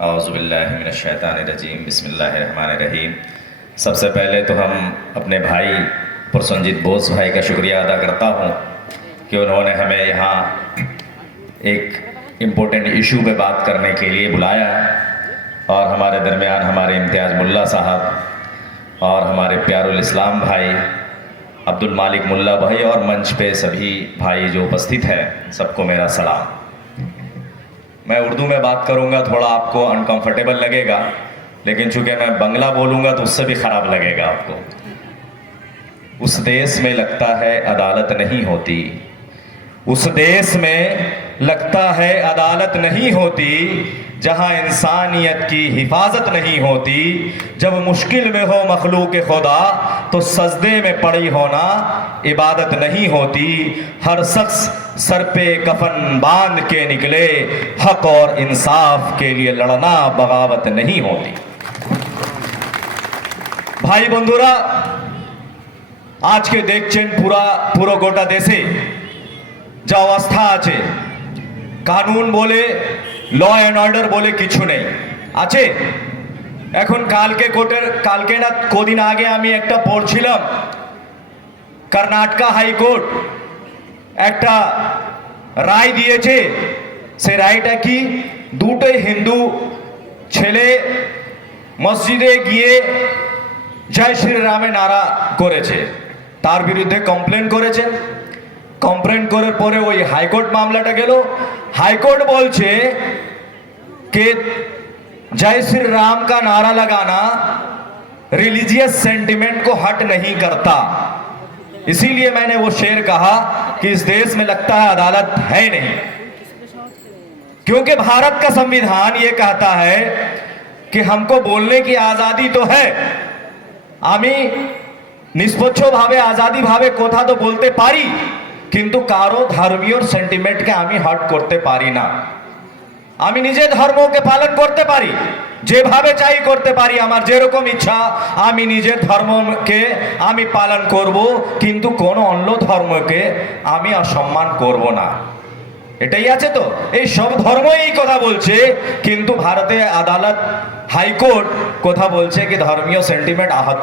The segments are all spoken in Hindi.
औज़ुबिल्लाहिमिनश्शैतानिर्रजीम बिस्मिल्लाहिर्रहमानिर्रहीम। सबसे पहले तो हम अपने भाई प्रसन्नजीत बोस भाई का शुक्रिया अदा करता हूँ कि उन्होंने हमें यहाँ एक इम्पोर्टेंट इशू पे बात करने के लिए बुलाया और हमारे दरमियान हमारे इम्तियाज़ मुल्ला साहब और हमारे प्यारुल इस्लाम भाई अब्दुल मालिक मुल्ला भाई और मंच पे सभी भाई जो उपस्थित हैं, सबको मेरा सलाम। मैं उर्दू में बात करूंगा, थोड़ा आपको अनकंफर्टेबल लगेगा, लेकिन चूंकि मैं बंगला बोलूंगा तो उससे भी ख़राब लगेगा आपको। उस देश में लगता है अदालत नहीं होती, उस देश में लगता है अदालत नहीं होती, जहां इंसानियत की हिफाजत नहीं होती। जब मुश्किल में हो मखलूक खुदा तो सजदे में पड़ी होना इबादत नहीं होती। हर शख्स सर पे कफन बांध के निकले, हक और इंसाफ के लिए लड़ना बगावत नहीं होती। भाई बंधुरा, आज के देखছেন পুরো গোটা দেশে যা অবস্থা আছে, কানুন বলে ল অ্যান্ড অর্ডার বলে কিছু নেই আছে। এখন কালকে না কদিন আগে আমি একটা পড়ছিলাম, কর্ণাটকা হাইকোর্ট একটা রায় দিয়েছে। সে রায়টা কি, দুটোই হিন্দু ছেলে মসজিদে গিয়ে জয় শ্রীরামে নারা করেছে, তার বিরুদ্ধে কমপ্লেন করেছে। কমপ্লেন করার পরে ওই হাইকোর্ট মামলাটা গেল। हाईकोर्ट बोलছে कि जय श्री राम का नारा लगाना रिलीजियस सेंटिमेंट को हट नहीं करता। इसीलिए मैंने वो शेर कहा कि इस देश में लगता है अदालत है नहीं, क्योंकि भारत का संविधान ये कहता है कि हमको बोलने की आजादी तो है, आमी निष्पक्ष भावे आजादी भावे कोथा तो बोलते पारी, কিন্তু কারো ধর্মীয় সেন্টিমেন্টকে আমি হট করতে পারি না। আমি নিজের ধর্মকে পালন করতে পারি, যেভাবে চাই করতে পারি, আমার যেরকম ইচ্ছা আমি নিজের ধর্মকে আমি পালন করব, কিন্তু কোন অন্য ধর্মকে আমি অসম্মান করব না। এটাই আছে তো, এই সব ধর্মই এই কথা বলছে, কিন্তু ভারতে আদালত হাইকোর্ট কথা বলছে কি ধর্মীয় সেন্টিমেন্ট আহত।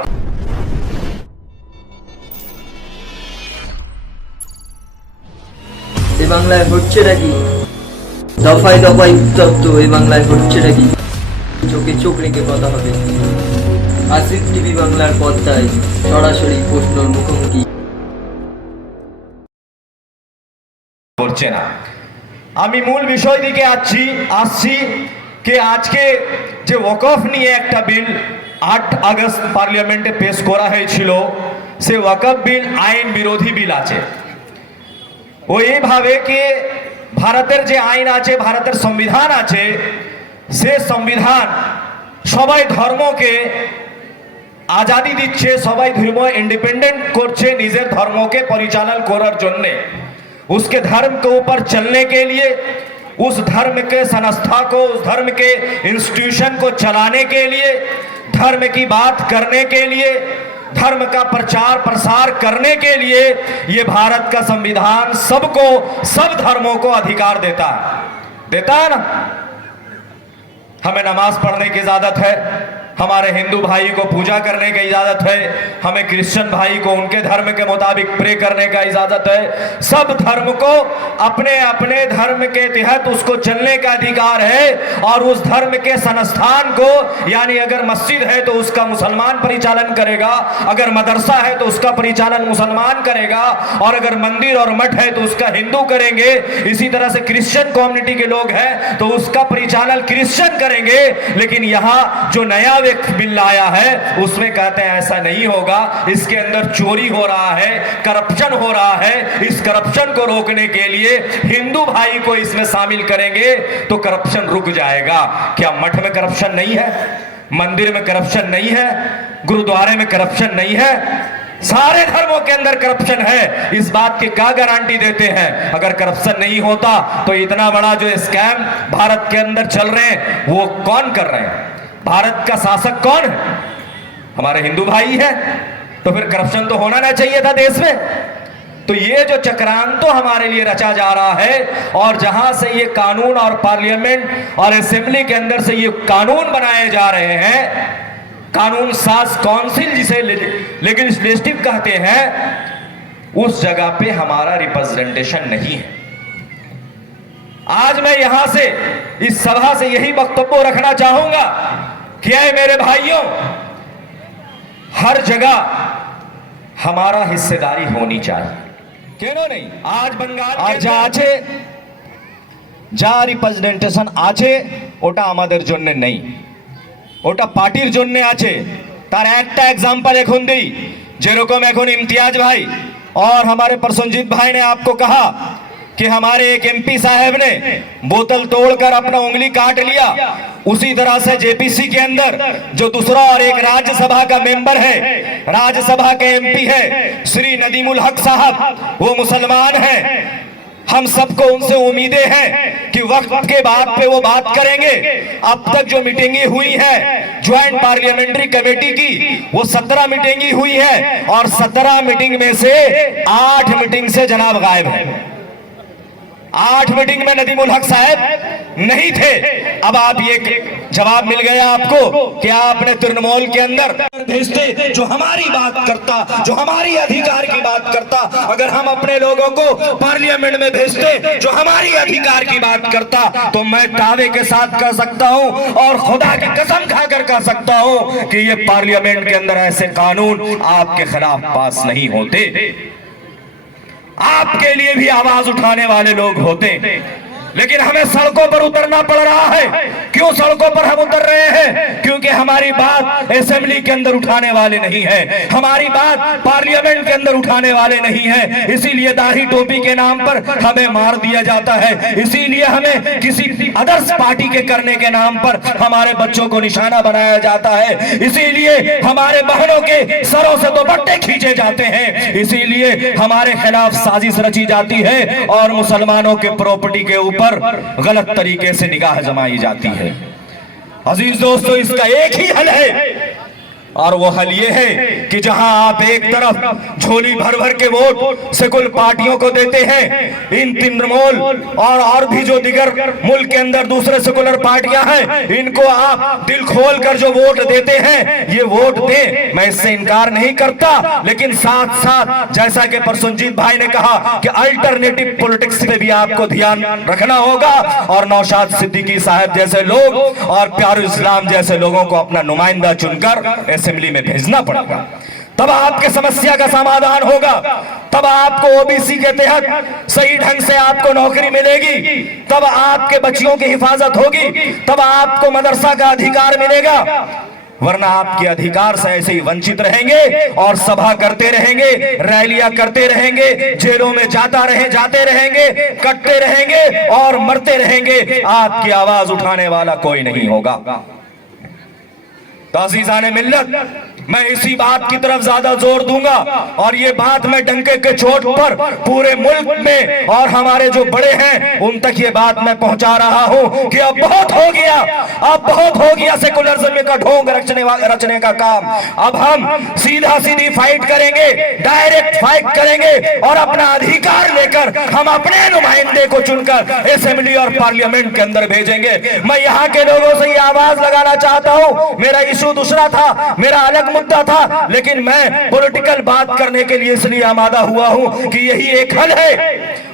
এই বাংলায় হচ্ছেটা কি? দফায় দফায় উত্তপ্ত এই বাংলায় হচ্ছেটা কি? চোখে চোখ রেখে কথা হবে। আসিফ টিভি বাংলার পর্দায় সরাসরি প্রশ্নের মুখোমুখি করছে না। আমি মূল বিষয় দিকে আসছি कि আজকে যে ওয়াকফ নিয়ে একটা বিল 8 আগস্ট পার্লামেন্টে পেশ করা হয়েছিল, সে ওয়াকফ বিল আইন বিরোধী বিল আছে। ও এইভাবে কি ভারতের যে আইন আছে, ভারতের সংবিধান আছে, সে সংবিধান সবাই ধর্মকে আজাদি দিচ্ছে, সবাই ধর্ম इंडिपेंडेंट করছে নিজের ধর্মকে পরিচালনা করার জন্য। उसके धर्म के ऊपर चलने के लिए, उस धर्म के संस्था को, उस धर्म के इंस्टीट्यूशन को चलाने के लिए, धर्म की बात करने के लिए, धर्म का प्रचार प्रसार करने के लिए ये भारत का संविधान सबको, सब धर्मों को अधिकार देता है ना। हमें नमाज पढ़ने की इजाजत है, हमारे हिंदू भाई को पूजा करने की इजाजत है, हमें क्रिश्चियन भाई को उनके धर्म के मुताबिक प्रे करने का इजाजत है। सब धर्म को अपने अपने धर्म के तहत उसको चलने का अधिकार है, और उस धर्म के संस्थान को, यानी अगर मस्जिद है तो उसका मुसलमान परिचालन करेगा, अगर मदरसा है तो उसका परिचालन मुसलमान करेगा, और अगर मंदिर और मठ है तो उसका हिंदू करेंगे। इसी तरह से क्रिश्चियन कम्युनिटी के लोग हैं तो उसका परिचालन क्रिश्चियन करेंगे। लेकिन यहाँ जो नया बिल आया है उसमें कहते हैं ऐसा नहीं होगा, इसके अंदर चोरी हो रहा है, करप्शन हो रहा है। इस करप्शन को रोकने के लिए हिंदू भाई को इसमें शामिल करेंगे तो करप्शन रुक जाएगा। क्या मठ में करप्शन नहीं है? मंदिर में करप्शन नहीं है? गुरुद्वारे में करप्शन नहीं है? सारे धर्मों के अंदर करप्शन है। इस बात की क्या गारंटी देते हैं? अगर करप्शन नहीं होता तो इतना बड़ा जो स्कैम भारत के अंदर चल रहे हैं वो कौन कर रहे हैं? भारत का शासक कौन है? हमारे हिंदू भाई है। तो फिर करप्शन तो होना ना चाहिए था देश में। तो ये जो चक्रांत तो हमारे लिए रचा जा रहा है, और जहां से ये कानून और पार्लियामेंट और असेंबली के अंदर से ये कानून बनाए जा रहे हैं, कानून साज काउंसिल जिसे लेजिस्लेटिव कहते हैं, उस जगह पे हमारा रिप्रेजेंटेशन नहीं है। आज मैं यहां से इस सभा से यही वक्तव्य रखना चाहूंगा कि ऐ मेरे भाइयों, हर जगह हमारा हिस्सेदारी होनी चाहिए। क्यों नहीं? आज बंगाल আর যা আছে, যা রিপ্রেজেন্টেশন আছে ওটা আমাদের জন্য নেই, ওটা পার্টির জন্য আছে। তার একটা एग्जांपल এখন দেই, যেরকম এখন ইমতিয়াজ ভাই और हमारे प्रसन्नजीत भाई ने आपको कहा कि हमारे एक एमपी साहब ने बोतल तोड़कर अपना उंगली काट लिया, उसी तरह से जेपीसी के अंदर जो दूसरा और एक राज्यसभा का मेंबर है, राज्यसभा के एमपी है श्री नदीमुल हक साहब, वो मुसलमान हैं। हम सबको उनसे उम्मीदें हैं कि वक्त के बाद पे वो बात करेंगे। अब तक जो मीटिंगें हुई है ज्वाइंट पार्लियामेंट्री कमेटी की, वो 17 मीटिंग हुई है, और 17 मीटिंग में से 8 मीटिंग से जनाब गायब है। 8 मीटिंग में नदीमुल हक साहब नहीं थे। अब आप ये जवाब मिल गया आपको कि आपने तृणमूल के अंदर भेजते जो हमारी बात करता, जो हमारी अधिकार की बात करता। अगर हम अपने लोगों को पार्लियामेंट में भेजते जो हमारी अधिकार की बात करता, तो मैं दावे के साथ कह सकता हूं और खुदा की कसम खाकर कह सकता हूं कि ये पार्लियामेंट के अंदर ऐसे कानून आपके खिलाफ पास नहीं होते। आपके लिए भी आवाज उठाने वाले लोग होते, लेकिन हमें सड़कों पर उतरना पड़ रहा है। क्यों सड़कों पर हम उतर रहे हैं? क्योंकि हमारी बात असेंबली के अंदर उठाने वाले नहीं है, हमारी बात पार्लियामेंट के अंदर उठाने वाले नहीं है। इसीलिए दाढ़ी टोपी के नाम पर हमें मार दिया जाता है, इसीलिए हमें किसी अदर्स पार्टी के करने के नाम पर हमारे बच्चों को निशाना बनाया जाता है, इसीलिए हमारे बहनों के सरों से दुपट्टे खींचे जाते हैं, इसीलिए हमारे खिलाफ साजिश रची जाती है और मुसलमानों के प्रॉपर्टी के ऊपर गलत तरीके से निगाह जमाई जाती है। अजीज दोस्तों, इसका एक ही हल है, और वो हल ये है कि जहां आप एक तरफ झोली भर भर के वोट सेकुलर पार्टियों को देते हैं, इन तृणमूल और भी जो दिगर मुल्क के अंदर दूसरे सेकुलर पार्टियां हैं, इनको आप दिल खोल कर जो वोट देते हैं, ये वोट दें, मैं इससे इनकार नहीं करता। लेकिन साथ साथ जैसा कि प्रसन्नजीत भाई ने कहा कि अल्टरनेटिव पॉलिटिक्स पे भी आपको ध्यान रखना होगा, और नौशाद सिद्दीकी साहब जैसे लोग और प्यारे इस्लाम जैसे लोगों को अपना नुमाइंदा चुनकर असेंबली में भेजना पड़ेगा। तब आपके समस्या का समाधान होगा, तब आपको ओबीसी के तहत सही ढंग से आपको नौकरी मिलेगी, तब आपके बच्चियों की हिफाजत होगी, तब आपको मदरसा का अधिकार मिलेगा। वरना आपके अधिकार से ऐसे ही वंचित रहेंगे और सभा करते रहेंगे, रैलियां करते रहेंगे, जेलों में जाते रहेंगे, कटते रहेंगे और मरते रहेंगे। आपकी आवाज उठाने वाला कोई नहीं होगा। तो अज़ीज़ाने मिल्लत, मैं इसी बात की तरफ ज्यादा जोर दूंगा, और ये बात मैं डंके के चोट पर पूरे मुल्क में और हमारे जो बड़े हैं उन तक ये बात मैं पहुंचा रहा हूं कि अब बहुत हो गया, अब बहुत हो गया सेकुलरिज्म का ढोंग रचने का काम। अब हम सीधा सीधी फाइट करेंगे, डायरेक्ट फाइट करेंगे, और अपना अधिकार लेकर हम अपने नुमाइंदे को चुनकर असेंबली और पार्लियामेंट के अंदर भेजेंगे। मैं यहाँ के लोगों से ये आवाज लगाना चाहता हूँ, मेरा इशू दूसरा था, मेरा अलग मुद्दा था, लेकिन मैं पॉलिटिकल बात करने के लिए इसलिए आमादा हुआ हूं कि यही एक हल है,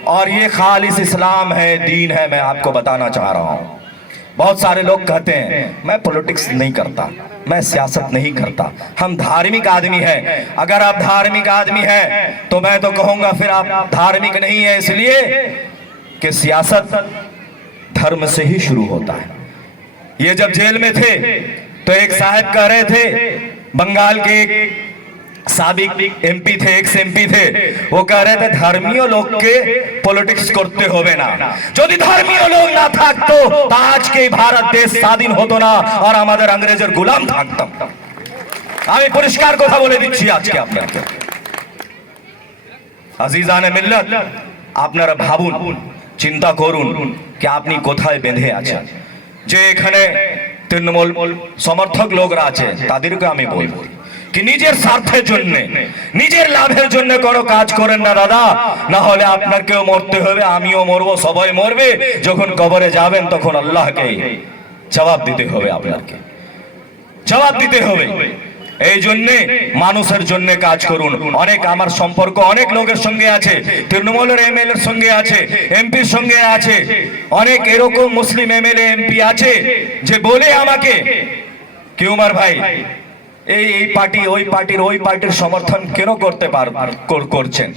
और ये खालिस इस्लाम है, दीन है। मैं आपको बताना चाह रहा हूं। बहुत सारे लोग कहते हैं मैं पॉलिटिक्स नहीं करता, मैं सियासत नहीं करता, हम धार्मिक आदमी हैं। अगर आप धार्मिक आदमी हैं तो मैं तो कहूंगा फिर आप धार्मिक नहीं है, इसलिए कि सियासत धर्म से ही शुरू होता है। ये जब जेल में थे तो एक साहब कह रहे थे, बंगाल के एक साबिक एमपी थे, एक्स एमपी थे, वो कह रहे थे धर्मियों लोग के पॉलिटिक्स करते होवे ना, যদি ধর্মীয় লোক না থাকতো তা আজকে ভারত দেশ স্বাধীন হতো না আর আমাদের ইংরেজের গোলাম থাকতাম। আমি পরিষ্কার কথা বলে দিচ্ছি আজকে আপনাকে। আজিজানে মিল্লাত, আপনারা ভাবুন, চিন্তা করুন कि আপনি কোথায় বেঁধে আছেন। যে এখানে তৃণমূল সমর্থক লোকরা আছে তাদেরকে আমি বলবো কি নিজের স্বার্থের জন্য, নিজের লাভের জন্য কোনো কাজ করেন না দাদা, না হলে আপনাকেও মরতে হবে, আমিও মরবো, সবাই মরবে। যখন কবরে যাবেন তখন আল্লাহকে জবাব দিতে হবে, আপনাকে জবাব দিতে হবে। এই জন্য মানুষের জন্য কাজ করুন। অনেক আমার সম্পর্ক অনেক লোকের সঙ্গে আছে, তৃণমূলের এমএলএর সঙ্গে আছে, এমপির সঙ্গে আছে, অনেক এরকম মুসলিম এমএলএ এমপি আছে যে বলে আমাকে কি উমার ভাই এই পার্টি ওই পার্টির সমর্থন কেন করছেন,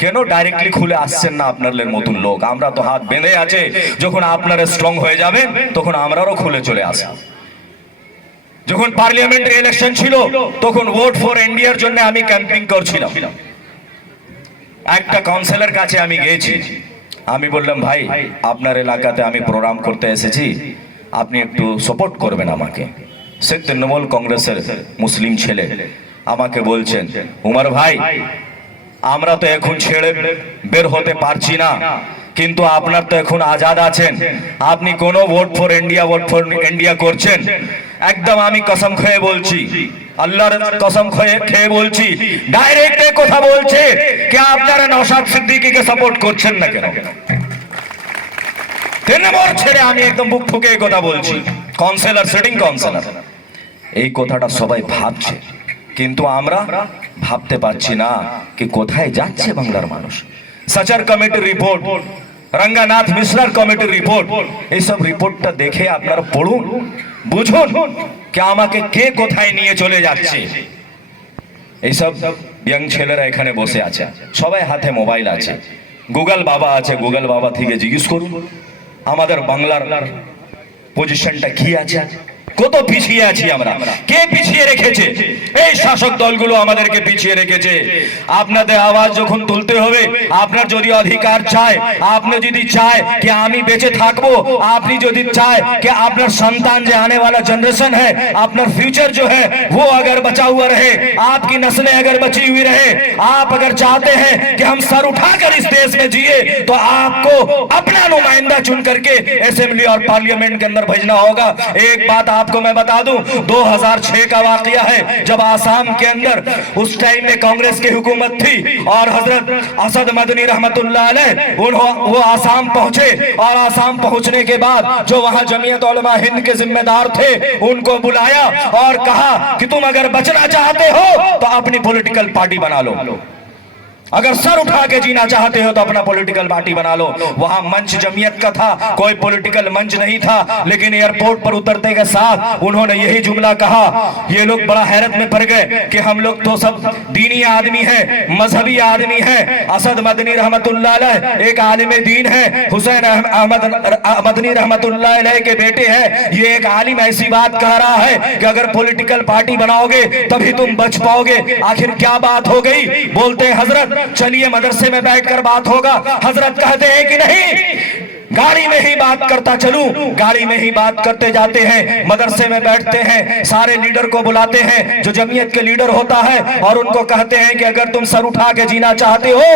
কেন ডাইরেক্টলি খুলে আসছেন না আপনাদের মতন লোক? আমরা তো হাত বেঁধে আছে, যখন আপনারা স্ট্রং হয়ে যাবেন তখন আমরাও খুলে চলে আসব। যখন পার্লামেন্টারি ইলেকশন ছিল তখন ভোট ফর ইন্ডিয়ার জন্য আমি ক্যাম্পেইন করছিলাম। একটা কাউন্সিলর কাছে আমি গিয়েছি, আমি বললাম ভাই আপনার এলাকাতে আমি প্রোগ্রাম করতে এসেছি, আপনি একটু সাপোর্ট করবেন আমাকে। সে তৃণমূল কংগ্রেসের মুসলিম ছেলে আমাকে বলছেন, উমর ভাই আমরা তো এখন ছেড়ে বের হতে পারছি না, কিন্তু আপনার তো এখন আজাদ আছেন, আপনি কোনো ভোট ফর ইন্ডিয়া করছেন? একদম আমি কসম খেয়ে বলছি, আল্লাহর কসম খেয়ে বলছি, ডাইরেক্ট কথা বলছে কি আপনারা নওশাদ সিদ্দিকীকে সাপোর্ট করছেন না কেন? তৃণমূল ছেড়ে আমি একদম বুক ফুঁকে এই কথা বলছি, কাউন্সিলর, সিটিং কাউন্সিলর। এই কথাটা সবাই ভাবছে, কিন্তু আমরা ভাবতে পারছি না কি কোথায় যাচ্ছে বাংলার মানুষ। সাচার কমিটির রিপোর্ট, রঙ্গানাথ মিশ্রার কমিটির রিপোর্ট, এইসব রিপোর্টটা দেখে আপনারা পড়ুন, বুঝুন কি আমাকে কে কোথায় নিয়ে চলে যাচ্ছে। এইসব ইয়াং ছেলেরা এখানে বসে আছে, সবাই হাতে মোবাইল আছে, গুগল বাবা আছে, গুগল বাবা থেকে জিজ্ঞেস করুন আমাদের বাংলার পজিশনটা কি আছে, কত পিছিয়ে আছি আমরা, কে পিছিয়ে রেখেছে? এই শাসক দলগুলো আমাদেরকে পিছিয়ে রেখেছে। আপনাদের আওয়াজ যখন তুলতে হবে, আপনার যদি অধিকার চায়, আপনি যদি চায় कि আমি বেঁচে থাকবো, আপনি যদি চায় कि আপনার সন্তান যে आने वाला जनरेशन है, আপনার फ्यूचर जो है वो अगर बचा हुआ रहे, आपकी नस्लें अगर बची हुई रहे, आप अगर चाहते हैं कि हम सर उठाकर इस देश में जिए, तो आपको अपना नुमाइंदा चुन करके असेंबली और पार्लियामेंट के अंदर भेजना होगा। एक बात आपको मैं बता दूं, 2006 का वाकया है, जब आसाम के अंदर उस टाइम में कांग्रेस की हुकूमत थी और हजरत असद मदनी रहमतुल्लाह अलैह वो आसाम पहुंचे, और आसाम पहुंचने के बाद जो वहां जमीयत उलमा हिंद के जिम्मेदार थे उनको बुलाया और कहा कि तुम अगर बचना चाहते हो तो अपनी पॉलिटिकल पार्टी बना लो, अगर सर उठा के जीना चाहते हो तो अपना पॉलिटिकल पार्टी बना लो। वहां मंच जमीयत का था, कोई पॉलिटिकल मंच नहीं था, लेकिन एयरपोर्ट पर उतरते के साथ उन्होंने यही जुमला कहा। ये लोग बड़ा हैरत में पड़ गए कि हम लोग तो सब दीनी आदमी हैं, मजहबी आदमी हैं। असद मदनी रहमतुल्लाह अलैह एक आलिम दीन है, हुसैन अहमद मदनी रहमतुल्लाह अलैह के बेटे हैं। ये एक आलिम ऐसी बात कह रहा है कि अगर पॉलिटिकल पार्टी बनाओगे तभी तुम बच पाओगे। आखिर क्या बात हो गई? बोलते हैं हजरत चलिए मदरसे में बैठकर बात होगा। हजरत कहते हैं कि नहीं, गाड़ी में ही बात करता चलूं। गाड़ी में ही बात करते जाते हैं, मदरसे में बैठते हैं, सारे लीडर को बुलाते हैं जो जमीयत के लीडर होता है, और उनको कहते हैं कि अगर तुम सर उठा के जीना चाहते हो